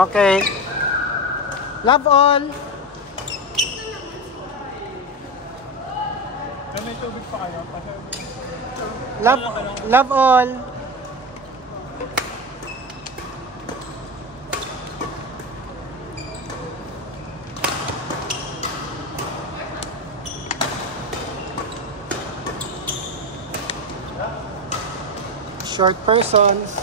Okay. Love all. May tubig pa kayo? Love all. Short persons.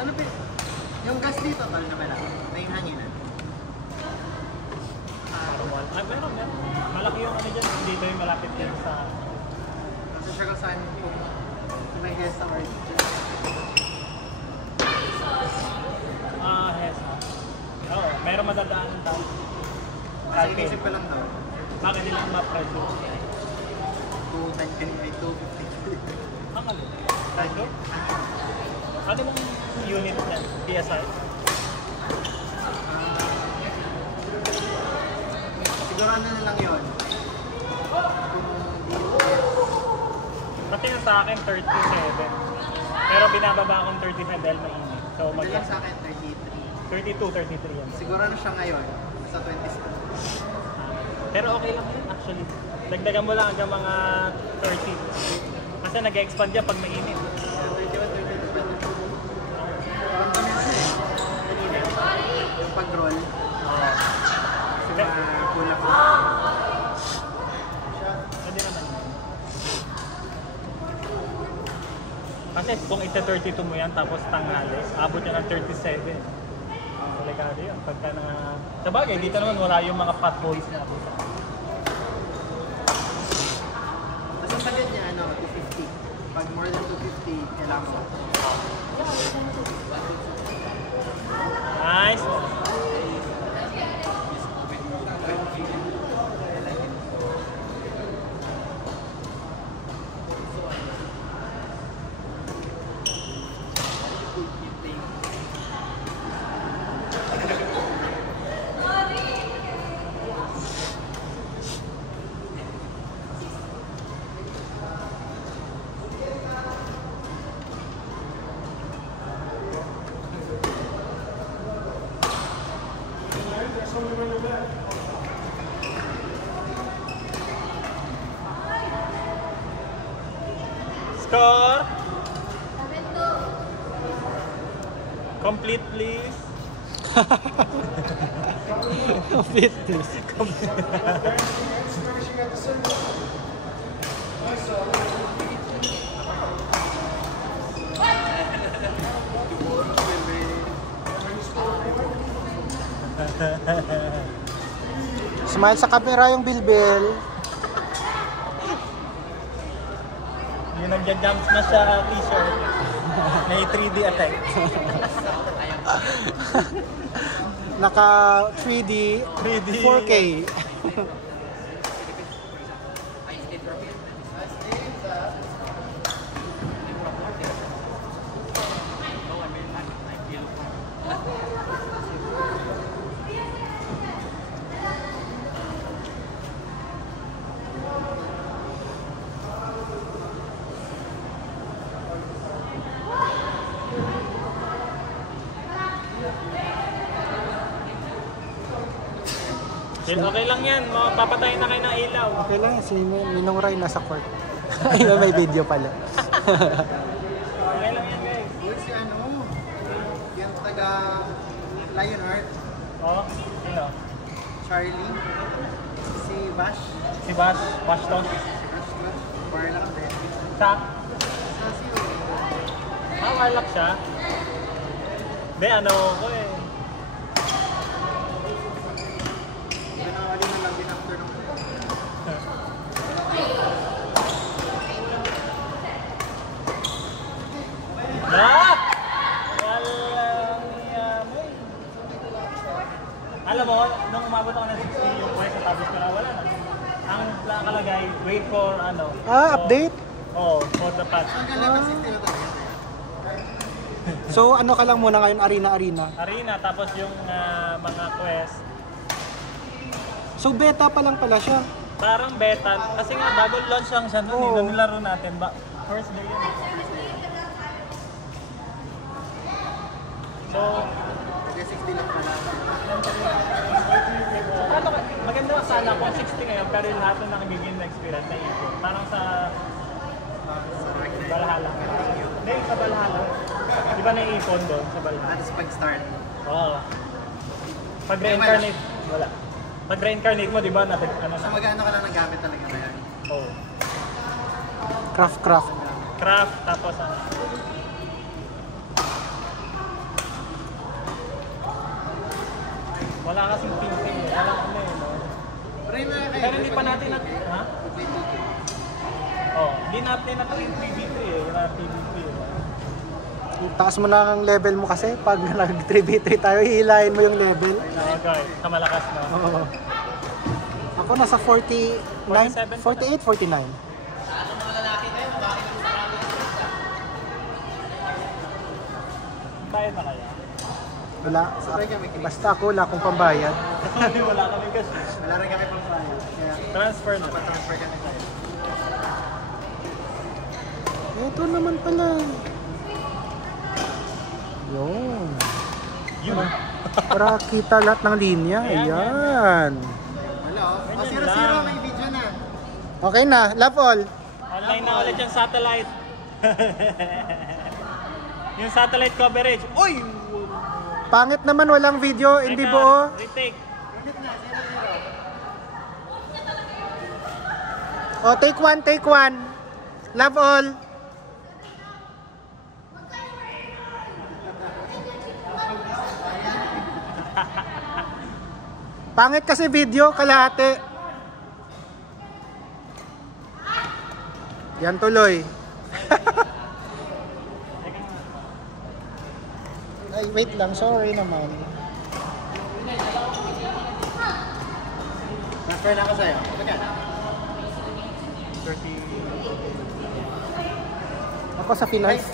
Ano ba? Yung gas dito, tol na pala. May hanginan. Meron. Malaki yung ano dyan. Dito yung malapit din sa... Kasi siya kung saan kung may HESA or HESA. Oo, meron madadaanan tao. kasi inisip ko lang daw. Bakit nilang ma-presyo? 290 ay 250. Ang ano? Presyo? Ano mong unit yan? PSI? Siguro ano na lang yun. Pati nga sa akin 37. Pero binababa akong 35 dahil mainit. So Bilang sa akin 33 yan. 33. Siguro na siya ngayon. Sa 20. Pero okay lang yun actually. Dagdagan mo lang hanggang mga 30. Kasi nag-expand yan pag mainit. 31, 32. Yung pag-roll. Kasi pula po. Pwede naman. Kasi kung ita-32 mo yan tapos tanghali, abot yan ng 37. Delikado yun. Pagka na... Sabagay, dito naman wala yung mga potholes na abot. Basta sagad niya, 250. Pag more than 250, kailangan mo. Nice! Score! Complete, please. Complete this. Smile sa camera yung Bilbil. Yung nagja-jumps na siya t-shirt. May 3D effect. Naka 3D, 4K. Okay lang yan, papatayin na kayo ng ilaw. Okay lang, si Ninong Ray nasa court. Ayun, may video pala. Okay lang yan, guys. Uy, si yung taga Lionheart, Oh, sino? Charlie, si Bash, Si Bash to. bar lang din. Sa? Sa si Warlock siya. Hindi, ano ko eh. Pinawali na lang din after nung Walang yamoy. Alam mo, nung umabot ako ng 60 yung voice, tapos ko na wala na. Ang nakalagay, wait for ano. Update? Oo, for the patch. hanggang level 60 na talaga. So ano ka lang muna ngayon, arena? Arena, tapos yung mga quest. So beta pa lang pala siya. Parang beta. Kasi nga, bago launch lang siya nun. Nung nilaro natin. First day yun. So, Kasi 60 lang pala. maganda sana kung 60 ngayon, pero lahat na nakagiging na experience na ipon. Parang sa Valhalla. Hindi, sa Valhalla. Di ba na-ipon doon sa Valhalla? Tapos pag-start. Oo. Pag reincarnate, wala. Pag reincarnate mo, di ba, ano So na? mag-ano ka lang ng gamit talaga na yan. Oo. Craft. Craft, tapos ano. Wala kasing pinting eh. Wala ano eh. No? Pero hindi pa natin ha? Oh, hindi natin na-train 3v3 eh. Wala 3v3 eh. Taas mo na ang level mo kasi pag nag 3v3 tayo, hihilahin mo yung level. Okay, kamalakas na. Oo. Ako nasa 49, 48, 49. Bayad na kaya? Wala. Basta ako, wala akong pambayad. Wala kami kasi. Wala rin kami pang file. Kaya Transfer na. transfer kami tayo. Ito naman pala. Yun. Yun. Para kita lahat ng linya. Ayan. Wala oh. O 0-0, may video na. Okay na. Love all. Online na ulit yung satellite. Yung satellite coverage. Uy! Pangit naman, walang video, hindi Teka, buo. retake. Ulit na, 0-0. O, take one. Love all. Pangit kasi video, kalahati. Yan tuloy. Ay, wait lang. Sorry naman. Transfer na ako sa'yo. Magkano? 30. Ako sa finance.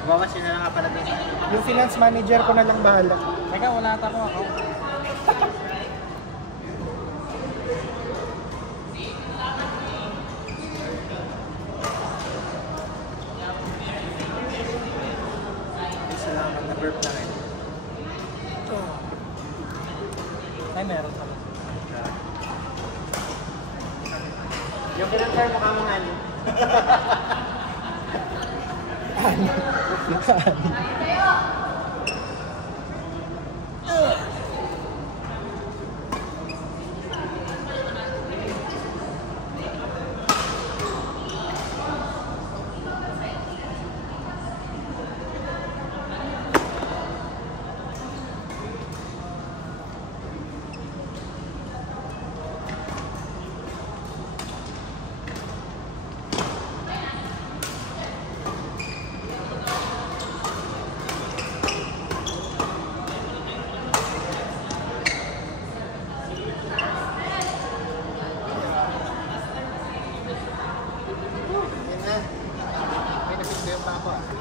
Bawas yun na lang nga pala doon sa ano. Yung finance manager ko na lang bahala. Teka, wala ata ko ako. Salamat na burp na rin. Ay, meron pala. Yung kinonfirm mo ka mga ano.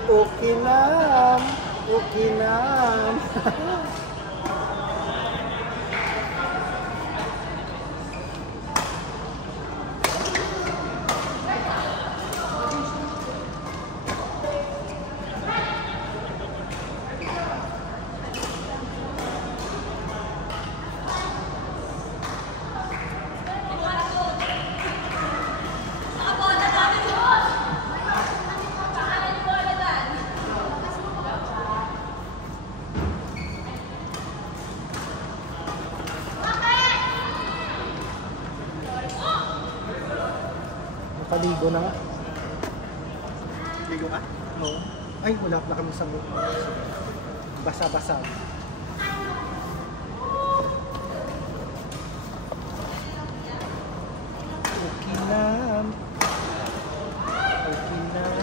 Okay lang. Okay lang. Paligo na nga. Ligo ka? Oo. Ay, wala na kami sa basa-basa. Okay lang. Okay lang.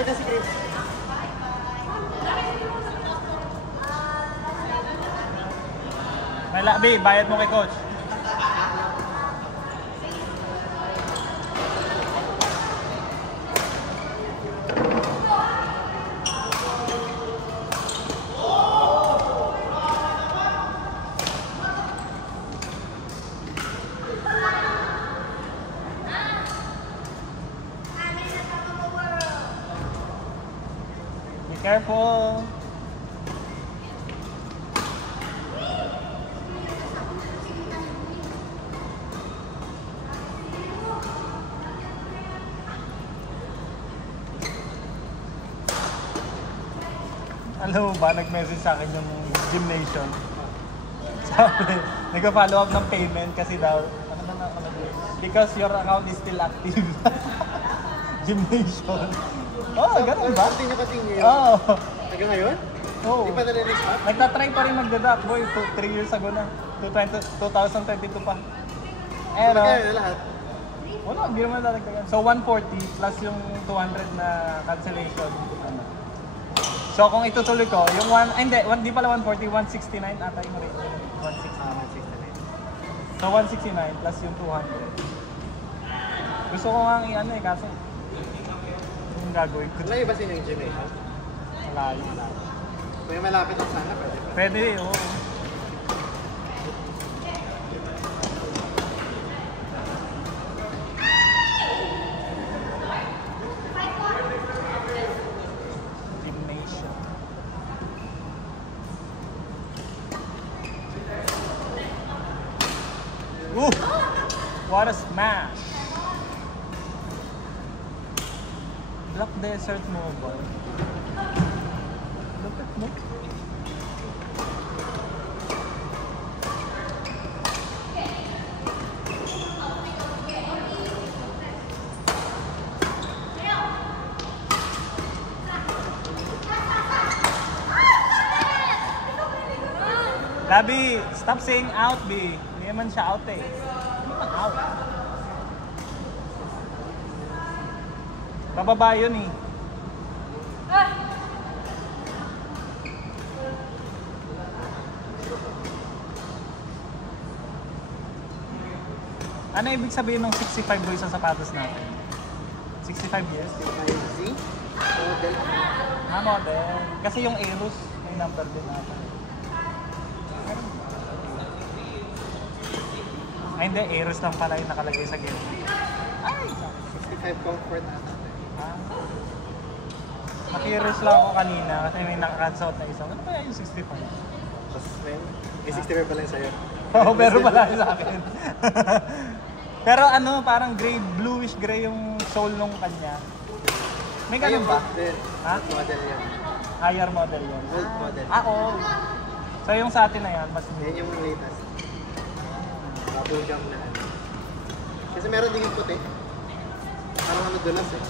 Bayad na si Chris. Babe, bayad mo kay coach. Be careful. Alam mo ba, nag-message sa akin yung Gymnation. Sabi, nag-follow up ng payment kasi daw, ano ba nakalagay? Because your account is still active. Gymnation. Oh, ganun ba? Hindi niya continue. Oo. Hanggang ngayon? Oo. Hindi pa nalinis pa? Nagtatry pa rin mag-deduct, boy. 3 years ago na. 2022 pa. Eh, no? Magkano na lahat? Wala, hindi naman lalagdagan. So, 140 plus yung 200 na cancellation. Ano. So, kung itutuloy ko, yung hindi pala 140, 169 ata yung rate. 169. So, 169 plus yung 200. Gusto ko nga i-ano eh, kaso yung gagawin ko. Malayo ba sino yung gymnasium? Malayo. Kung yung malapit lang sana, pwede pa. Pwede, oo. Gymnasium. Ooh! What a smash! Black Desert Mobile. Look at mo. Labi, stop saying out, B. Hindi naman siya out eh. Hindi naman out. Bababa yun eh. Ano ibig sabihin ng 65 boys sa sapatos natin? 65 years? Z? Model. Model. Kasi yung Aeros, may number din natin. Ay hindi, Aeros lang pala yung nakalagay sa game. Ay! 65 comfort na natin. Na-curious lang ako kanina kasi may naka-cancel out na isa. Ano kaya yung 65? Tapos may 65 pa lang sa'yo. Oo, pero wala sa akin. Pero ano, parang gray, bluish gray yung sole nung kanya. May ganun ba? Ha? Model yan. Higher model yun. Old model. Oo. So yung sa atin na yan, mas Yan yung latest. Blue jump na ano. Kasi meron din yung puti. Parang ano dulas eh.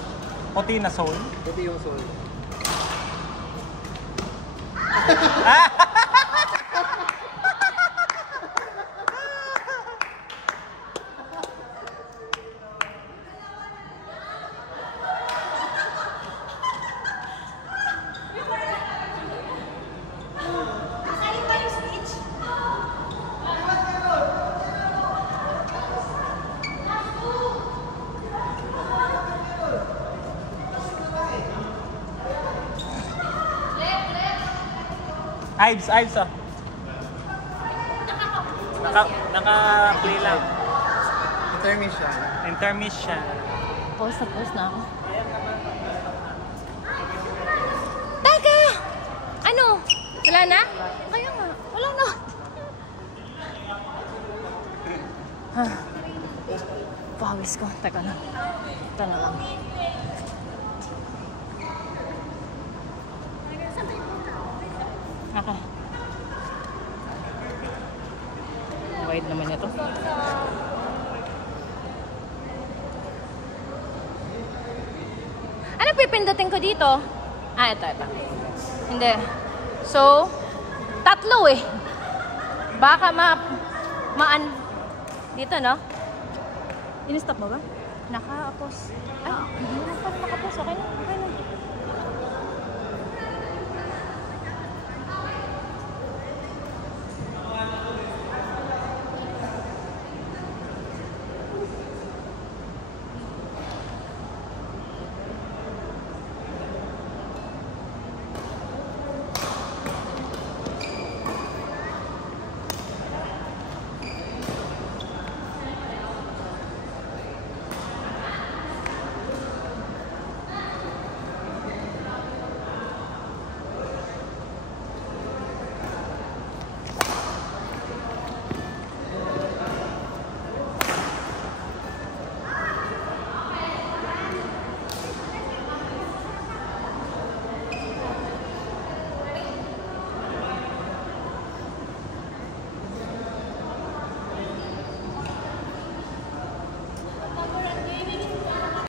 puti na sole. Puti yung sole. Ives oh. Naka-play lang. Intermission. Intermission. Post na ako. Teka! Ano? Wala na? Kaya nga. Wala na. Pawis ko. Teka na. Ito na lang. Okay. Wide naman ito. Ano pipindutin ko dito? Ito. Hindi. So, tatlo eh. Baka dito, no? In-stop mo ba? Nakapos. Ay, hindi na pala nakapos. Okay na.